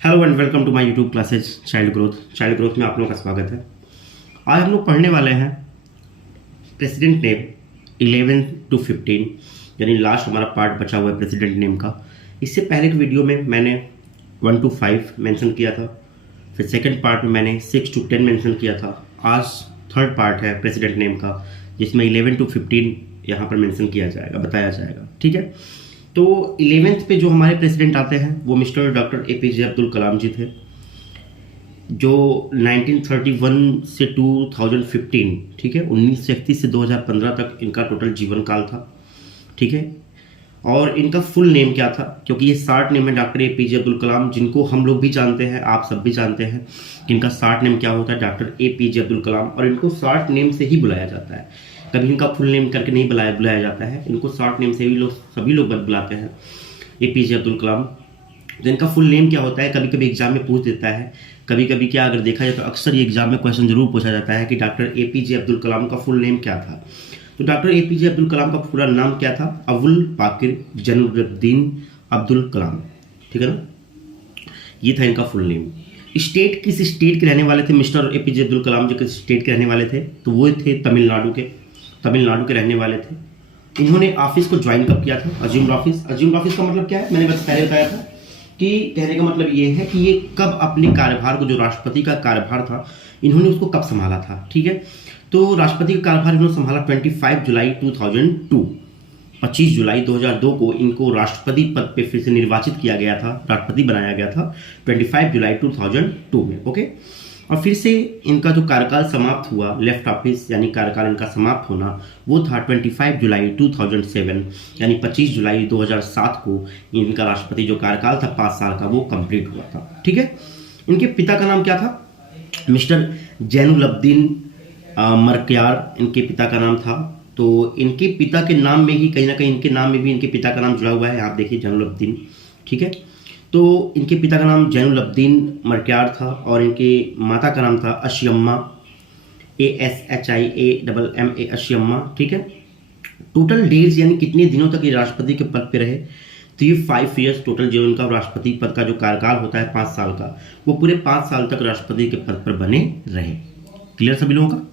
Hello and welcome to my YouTube classes child growth में आप लोगों का स्वागत है। आज हम लोग पढ़ने वाले हैं प्रेसिडेंट नेम 11 to 15, यानी लास्ट हमारा पार्ट बचा हुआ है प्रेसिडेंट नेम का। इससे पहले के वीडियो में मैंने 1 to 5 मेंशन किया था, फिर सेकंड पार्ट में मैंने 6 to 10 मेंशन किया था। आज थर्ड पार्ट है प्रेसिडेंट नेम का, जिसमें 11 to 15 यहाँ पर मेंशन किया जाएगा, बताया जाएगा। ठीक है, तो 11th पे जो हमारे प्रेसिडेंट आते हैं वो mister doctor APJ Abdul Kalam जी थे, जो 1931 से 2015, ठीक है, 1931 से 2015 तक इनका टोटल जीवन काल था। ठीक है, और इनका फुल नेम क्या था, क्योंकि ये शार्ट नेम है डॉक्टर APJ अब्दुल कलाम, जिनको हम लोग भी जानते हैं, आप सब भी जानते हैं कि इनका शार्ट नेम क्या होता है, डॉक्टर APJ अब्दुल कलाम, और इनको शार्ट नेम से ही बुलाया जाता है। कभी इनका फुल नेम करके नहीं बुलाया जाता है, इनको शॉर्ट नेम से भी सभी लोग बुलाते हैं, APJ अब्दुल कलाम। तो इनका फुल नेम क्या होता है, कभी कभी एग्जाम में पूछ देता है, कभी कभी क्या अगर देखा जाए तो अक्सर ये एग्जाम में क्वेश्चन जरूर पूछा जाता है कि डॉक्टर APJ अब्दुल कलाम का फुल नेम क्या था। तो डॉक्टर APJ अब्दुल कलाम का पूरा नाम क्या था, अबुल पाकिर जैनुलब्दीन अब्दुल कलाम। ठीक है ना, ये था इनका फुल नेम। स्टेट किस स्टेट के रहने वाले थे मिस्टर APJ अब्दुल कलाम जो किस स्टेट के रहने वाले थे, तो वो थे तमिलनाडु के रहने वाले थे। इन्होंने ऑफिस को ज्वाइन कब किया था, अज्यूम्ड ऑफिस का मतलब क्या है, मैंने बस पहले बताया था कि कहने का मतलब ये है कि ये कब अपने कार्यभार को, जो राष्ट्रपति का कार्यभार था, इन्होंने उसको कब संभाला था। ठीक है, तो राष्ट्रपति का कार्यभार इन्होंने संभाला 25 जुलाई 2002। 25 जुलाई 2002 को इनको राष्ट्रपति पद पे फिर से निर्वाचित किया गया था, राष्ट्रपति बनाया गया था 25 जुलाई 2002 में। ओके, और फिर से इनका जो कार्यकाल समाप्त हुआ, लेफ्ट ऑफिस यानी कार्यकाल इनका समाप्त होना, वो था 25 जुलाई 2007, यानी 25 जुलाई 2007 को इनका राष्ट्रपति जो कार्यकाल था 5 साल का, वो कंप्लीट हुआ था। ठीक है, इनके पिता का नाम क्या था, मिस्टर जैनुलब्दीन मरक्यार इनके पिता का नाम था। तो इनके पिता के नाम में ही कहीं ना कहीं इनके नाम में भी इनके पिता का नाम जुड़ा हुआ है, आप देखिए जैनुलब्दीन। ठीक है, तो इनके पिता का नाम जैनुलब्दीन मरक्यार था और इनके माता का नाम था अशियम्मा, ASHIAMMA, अशियम्मा। ठीक है, टोटल डेज यानी कितने दिनों तक ये राष्ट्रपति के पद पे रहे, तो ये 5 ईयर्स टोटल जो इनका राष्ट्रपति पद का जो कार्यकाल होता है 5 साल का, वो पूरे 5 साल तक राष्ट्रपति के पद पर बने रहे। क्लियर सभी लोगों का।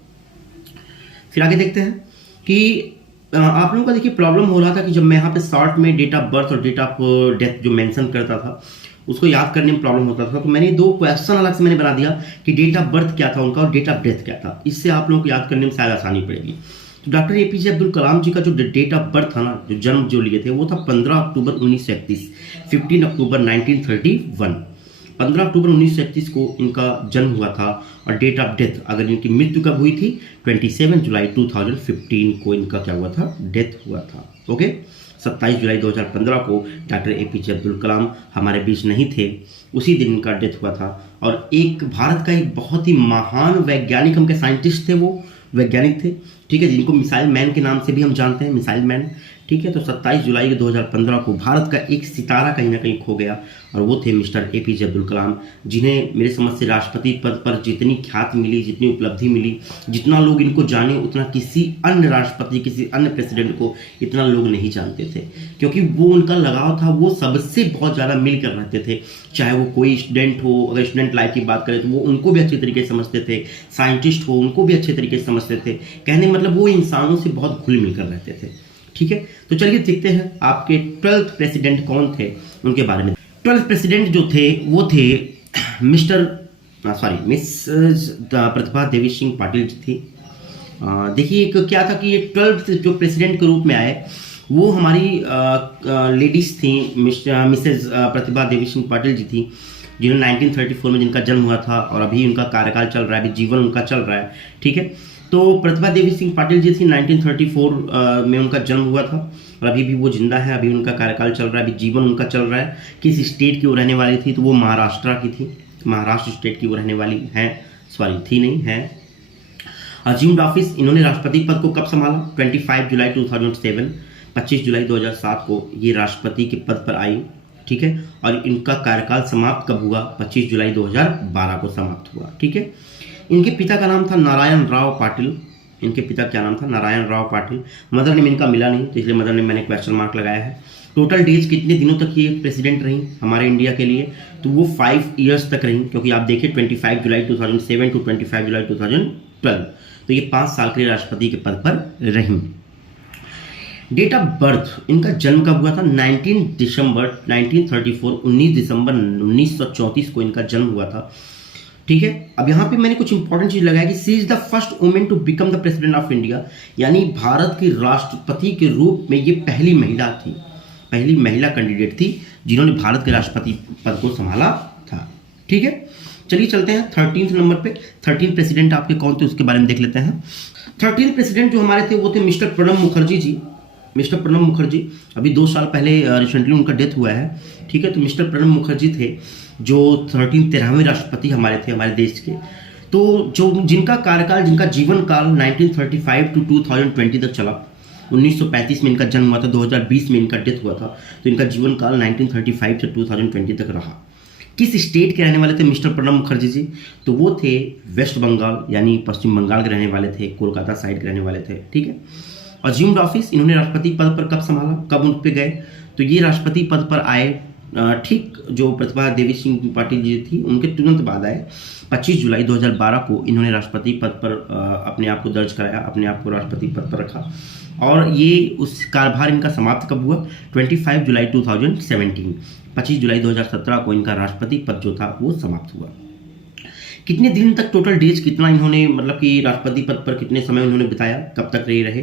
फिर आगे देखते हैं कि आप लोगों का देखिए प्रॉब्लम हो रहा था कि जब मैं यहाँ पे शॉर्ट में डेट ऑफ बर्थ और डेट ऑफ डेथ जो मेंशन करता था, उसको याद करने में प्रॉब्लम होता था। तो मैंने 2 क्वेश्चन अलग से मैंने बना दिया कि डेट ऑफ बर्थ क्या था उनका और डेट ऑफ डेथ क्या था। इससे आप लोगों को याद करने में शायद आसानी पड़ेगी। तो डॉक्टर APJ अब्दुल कलाम जी का जो डेट ऑफ बर्थ था ना, जो जन्म जो लिए थे, वो था 15 अक्टूबर 1931, 15 अक्टूबर 1931। 15 अक्टूबर 1931 को इनका जन्म हुआ था, और डेट ऑफ डेथ अगर इनकी मृत्यु कब हुई थी, 27 जुलाई 2015 को इनका क्या हुआ था, डेथ हुआ था। ओके, 27 जुलाई 2015 को डॉक्टर APJ अब्दुल कलाम हमारे बीच नहीं थे, उसी दिन इनका डेथ हुआ था। और एक भारत का एक बहुत ही महान वैज्ञानिक, हम के साइंटिस्ट थे, वो वैज्ञानिक थे, ठीक है, जिनको मिसाइल मैन के नाम से भी हम जानते हैं, मिसाइल मैन। ठीक है, तो 27 जुलाई 2015 को भारत का एक सितारा कहीं ना कहीं खो गया, और वो थे मिस्टर APJ अब्दुल कलाम, जिन्हें मेरे समझ से राष्ट्रपति पद पर जितनी ख्याति मिली, जितनी उपलब्धि मिली, जितना लोग इनको जाने, उतना किसी अन्य राष्ट्रपति, किसी अन्य प्रेसिडेंट को इतना लोग नहीं जानते थे, क्योंकि वो उनका लगाव था, वो सबसे बहुत ज़्यादा मिलकर रहते थे। चाहे वो कोई स्टूडेंट हो, अगर स्टूडेंट लाइफ की बात करें तो वो उनको भी अच्छे तरीके से समझते थे, साइंटिस्ट हो उनको भी अच्छे तरीके से समझते थे, कहने मतलब वो इंसानों से बहुत घुल मिलकर रहते थे। ठीक है, तो चलिए देखते हैं आपके 12th प्रेसिडेंट कौन थे, उनके बारे में। 12th प्रेसिडेंट जो थे वो थे मिस प्रतिभा देवी सिंह पाटिल जी थी। देखिए क्या था कि ये 12th जो प्रेसिडेंट के रूप में आए, वो हमारी लेडीज थी, मिसेज प्रतिभा देवी सिंह पाटिल जी थी, जिन्होंने 1934 में जिनका जन्म हुआ था, और अभी उनका कार्यकाल चल रहा है, अभी जीवन उनका चल रहा है। ठीक है, तो प्रतिभा देवी सिंह पाटिल जी थी, 1934 में उनका जन्म हुआ था, और अभी भी वो जिंदा है, अभी उनका कार्यकाल चल रहा है, अभी जीवन उनका चल रहा है। किस स्टेट की वो रहने वाली थी, तो वो महाराष्ट्र की थी, महाराष्ट्र स्टेट की वो रहने वाली हैं, थी नहीं है। अज्यूम्ड ऑफिस, इन्होंने राष्ट्रपति पद को कब संभाला, 25 जुलाई 2007, 25 जुलाई 2007 को ये राष्ट्रपति के पद पर आई। ठीक है, और इनका कार्यकाल समाप्त कब हुआ, 25 जुलाई 2012 को समाप्त हुआ। ठीक है, इनके पिता का नाम था नारायण राव पाटिल, इनके पिता क्या नाम था, नारायण राव पाटिल। मदर नेम इनका मिला नहीं, तो इसलिए मदर नेम मैंने क्वेश्चन मार्क लगाया है। टोटल डेज कितने दिनों तक ये प्रेसिडेंट रही हमारे इंडिया के लिए, तो वो 5 ईयर्स तक रही, क्योंकि आप देखिए 25 जुलाई 2007 टू 25 जुलाई 2012, तो ये 5 साल के लिए राष्ट्रपति के पद पर रहीं। डेट ऑफ बर्थ, इनका जन्म कब हुआ था? 19 दिसंबर 1934, 19 दिसंबर 1934 को इनका जन्म हुआ था। ठीक है, अब यहाँ पे मैंने कुछ इंपॉर्टेंट चीज लगाया कि she is the first women to become the president of India, यानी भारत की राष्ट्रपति के रूप में ये पहली महिला थी, पहली महिला कैंडिडेट थी जिन्होंने भारत के राष्ट्रपति पद को संभाला था। ठीक है, चलिए चलते हैं 13 नंबर पे। 13 प्रेसिडेंट आपके कौन थे उसके बारे में देख लेते हैं। 13 प्रेसिडेंट जो हमारे थे वो थे मिस्टर प्रणब मुखर्जी जी। मिस्टर प्रणब मुखर्जी अभी 2 साल पहले रिसेंटली उनका डेथ हुआ है। ठीक है, तो मिस्टर प्रणब मुखर्जी थे जो 13वें राष्ट्रपति हमारे थे हमारे देश के। तो जो जिनका कार्यकाल, जिनका जीवन काल 1935 टू 2020 तक चला। 1935 में इनका जन्म हुआ था, 2020 में इनका डेथ हुआ था, तो इनका जीवन काल 1935 से 2020 तक रहा। किस स्टेट के रहने वाले थे मिस्टर प्रणब मुखर्जी जी? तो वो थे वेस्ट बंगाल, यानी पश्चिम बंगाल के रहने वाले थे, कोलकाता साइड के रहने वाले थे। ठीक है, अज्यूम्ड ऑफिस इन्होंने राष्ट्रपति पद पर कब संभाला, कब उन पे गए? तो ये राष्ट्रपति पद पर आए ठीक जो प्रतिभा देवी सिंह पाटिल जी थी उनके तुरंत बाद आए। 25 जुलाई 2012 को इन्होंने राष्ट्रपति पद पर अपने आप को दर्ज कराया, अपने आप को राष्ट्रपति पद पर रखा। और ये उस कार्यभार इनका समाप्त कब हुआ? 25 जुलाई 2017, 25 जुलाई 2017 को इनका राष्ट्रपति पद जो था वो समाप्त हुआ। कितने दिन तक, टोटल डेज कितना इन्होंने, मतलब कि राष्ट्रपति पद पर कितने समय उन्होंने बिताया, कब तक रहे?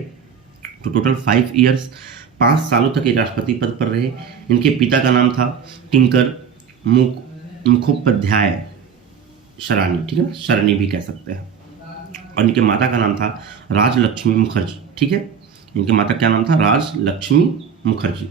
तो टोटल 5 ईयर्स, 5 सालों तक ये राष्ट्रपति पद पर रहे। इनके पिता का नाम था टिंकर मुखोपाध्याय शरानी, ठीक है ना, शरानी भी कह सकते हैं। और इनके माता का नाम था राजलक्ष्मी मुखर्जी। ठीक है, इनके माता क्या नाम था? Rajlakshmi Mukherjee.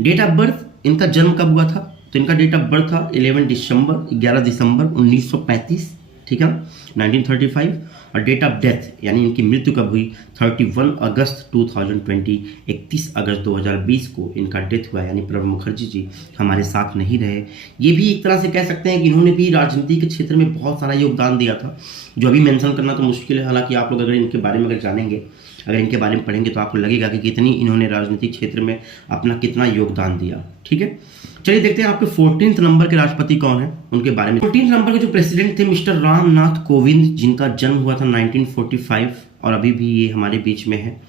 Date of birth, इनका जन्म कब हुआ था? तो इनका डेट ऑफ बर्थ था 11 दिसंबर 1935, ठीक है, 1935। और डेट ऑफ डेथ यानी इनकी मृत्यु कब हुई? 31 अगस्त 2020, 31 अगस्त 2020 को इनका डेथ हुआ। यानी प्रणब मुखर्जी जी हमारे साथ नहीं रहे। ये भी एक तरह से कह सकते हैं कि इन्होंने भी राजनीति के क्षेत्र में बहुत सारा योगदान दिया था, जो अभी मेंशन करना तो मुश्किल है। हालांकि आप लोग अगर इनके बारे में अगर जानेंगे, अगर इनके बारे में पढ़ेंगे तो आपको लगेगा कि कितनी इन्होंने राजनीतिक क्षेत्र में अपना कितना योगदान दिया। ठीक है, चलिए देखते हैं आपके 14 नंबर के राष्ट्रपति कौन है उनके बारे में। 14 नंबर के जो प्रेसिडेंट थे मिस्टर रामनाथ कोविंद, जिनका जन्म हुआ था 1945 और अभी भी ये हमारे बीच में है।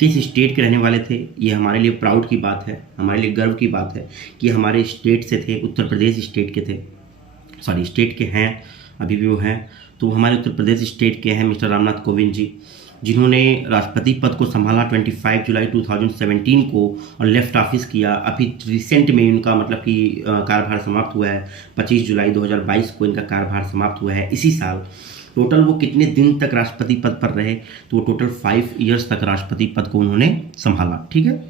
किस स्टेट के रहने वाले थे? ये हमारे लिए प्राउड की बात है, हमारे लिए गर्व की बात है कि हमारे स्टेट से थे, उत्तर प्रदेश स्टेट के थे, सॉरी स्टेट के हैं, अभी भी वो हैं। तो हमारे उत्तर प्रदेश स्टेट के हैं मिस्टर रामनाथ कोविंद जी, जिन्होंने राष्ट्रपति पद को संभाला 25 जुलाई 2017 को और लेफ्ट ऑफिस किया। अभी रिसेंट में इनका मतलब कि कार्यभार समाप्त हुआ है। 25 जुलाई 2022 को इनका कार्यभार समाप्त हुआ है इसी साल। टोटल वो कितने दिन तक राष्ट्रपति पद पर रहे? तो वो टोटल 5 ईयर्स तक राष्ट्रपति पद को उन्होंने संभाला। ठीक है,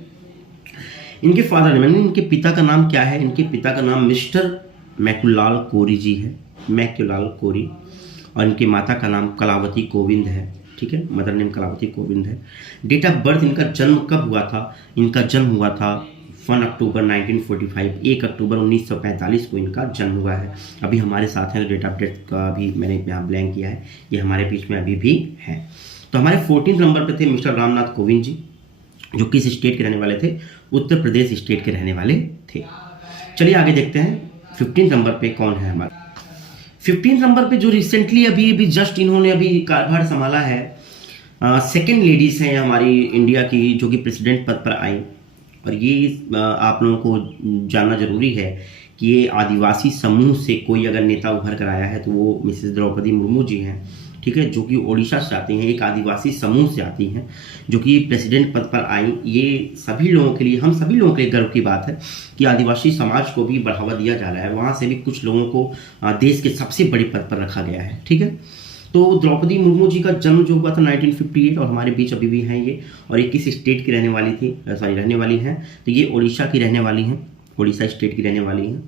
इनके फादर ने, इनके पिता का नाम क्या है? इनके पिता का नाम मिस्टर मैकुलाल कोरी जी है, मैकुलाल कोरी। और इनकी माता का नाम कलावती कोविंद है। ठीक है, मदर नेम कलावती कोविंद है। डेट ऑफ बर्थ, इनका जन्म कब हुआ था? इनका जन्म हुआ था 1 अक्टूबर 1945, 1 अक्टूबर 1945 को इनका जन्म हुआ है। अभी हमारे साथ हैं, डेट ऑफ डेथ का भी मैंने यहाँ ब्लैंक किया है, ये हमारे बीच में अभी भी है। तो हमारे 14 नंबर पे थे मिस्टर रामनाथ कोविंद जी, जो किस स्टेट के रहने वाले थे? उत्तर प्रदेश स्टेट के रहने वाले थे। चलिए आगे देखते हैं 15 नंबर पे कौन है हमारा। 15 नंबर पे जो रिसेंटली अभी जस्ट इन्होंने अभी कार्यभार संभाला है, सेकेंड लेडीज हैं हमारी इंडिया की जो कि प्रेसिडेंट पद पर आई। और ये आप लोगों को जानना जरूरी है कि ये आदिवासी समूह से कोई अगर नेता उभर कर आया है तो वो मिसेस द्रौपदी मुर्मू जी हैं। ठीक है, जो कि ओडिशा से आती हैं, एक आदिवासी समूह से आती हैं, जो कि प्रेसिडेंट पद पर आई। ये सभी लोगों के लिए, हम सभी लोगों के लिए गर्व की बात है कि आदिवासी समाज को भी बढ़ावा दिया जा रहा है। वहाँ से भी कुछ लोगों को देश के सबसे बड़े पद पर रखा गया है। ठीक है, तो द्रौपदी मुर्मू जी का जन्म जो हुआ था 1958 और हमारे बीच अभी भी हैं ये। और ये किस स्टेट की रहने वाली थी, सॉरी रहने वाली हैं? तो ये ओडिशा की रहने वाली हैं, ओडिशा स्टेट की रहने वाली हैं।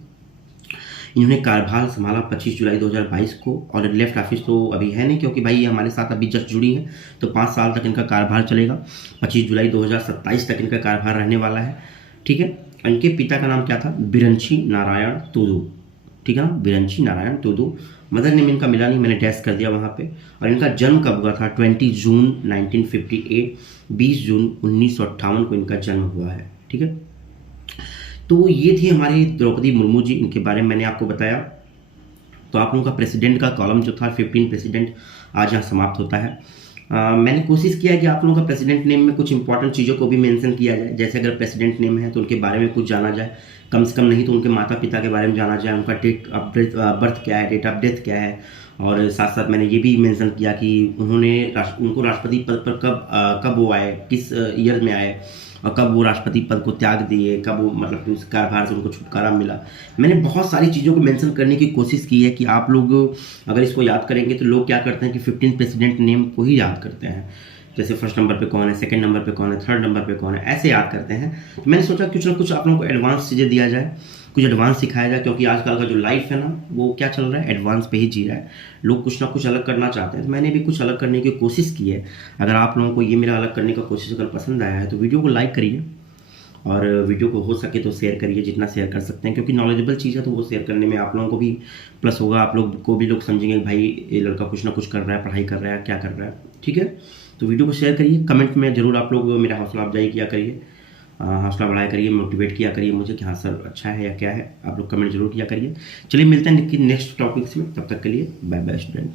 इन्होंने कार्यभार संभाला 25 जुलाई 2022 को। और लेफ्ट ऑफिस तो अभी है नहीं, क्योंकि भाई ये हमारे साथ अभी जस्ट जुड़ी हैं, तो 5 साल तक इनका कार्यभार चलेगा। 25 जुलाई 2027 तक इनका कार्यभार रहने वाला है। ठीक है, इनके पिता का नाम क्या था? बिरंची नारायण तुदू। ठीक है ना, बिरंची नारायण तुदू। मदर नेम इनका मिला नहीं, मैंने टेस्ट कर दिया वहाँ पे। और इनका जन्म कब हुआ था? 20 जून 1958, 20 जून 1958 को इनका जन्म हुआ है। ठीक है, तो ये थी हमारी द्रौपदी मुर्मू जी, इनके बारे में मैंने आपको बताया। तो आप लोगों का प्रेसिडेंट का कॉलम जो था 15 प्रेसिडेंट आज यहाँ समाप्त होता है। मैंने कोशिश किया है कि आप लोगों का प्रेसिडेंट नेम में कुछ इंपॉर्टेंट चीज़ों को भी मेंशन किया जाए, जैसे अगर प्रेसिडेंट नेम है तो उनके बारे में कुछ जाना जाए, कम से कम नहीं तो उनके माता पिता के बारे में जाना जाए, उनका डेट ऑफ बर्थ क्या है, डेट ऑफ डेथ क्या है। और साथ साथ मैंने ये भी मेंशन किया कि उनको राष्ट्रपति पद पर कब वो आए, किस ईयर में आए, और कब वो राष्ट्रपति पद को त्याग दिए, कब वो मतलब कि उस कार्यभार से उनको छुटकारा मिला। मैंने बहुत सारी चीज़ों को मेंशन करने की कोशिश की है कि आप लोग अगर इसको याद करेंगे तो लोग क्या करते हैं कि 15 प्रेसिडेंट नेम को ही याद करते हैं, जैसे फर्स्ट नंबर पे कौन है, सेकंड नंबर पे कौन है, थर्ड नंबर पे कौन है, ऐसे याद करते हैं। तो मैंने सोचा कुछ ना कुछ आप लोगों को एडवांस चीज़ें दिया जाए, कुछ एडवांस सिखाया जाए, क्योंकि आजकल का जो लाइफ है ना वो क्या चल रहा है, एडवांस पे ही जी रहा है। लोग कुछ ना कुछ अलग करना चाहते हैं, तो मैंने भी कुछ अलग करने की कोशिश की है। अगर आप लोगों को ये मेरा अलग करने का कोशिश अगर पसंद आया है तो वीडियो को लाइक करिए, और वीडियो को हो सके तो शेयर करिए, जितना शेयर कर सकते हैं, क्योंकि नॉलेजेबल चीज़ है तो वो शेयर करने में आप लोगों को भी प्लस होगा, आप लोग को भी लोग समझेंगे भाई ये लड़का कुछ ना कुछ कर रहा है, पढ़ाई कर रहा है, क्या कर रहा है। ठीक है, तो वीडियो को शेयर करिए, कमेंट में जरूर आप लोग मेरा हौसला अफजाई किया करिए, हौसला बढ़ाया करिए, मोटिवेट किया करिए मुझे कि हाँ सर अच्छा है या क्या है, आप लोग कमेंट जरूर किया करिए। चलिए मिलते हैं नेक्स्ट टॉपिक्स में, तब तक के लिए बाय बाय स्टूडेंट।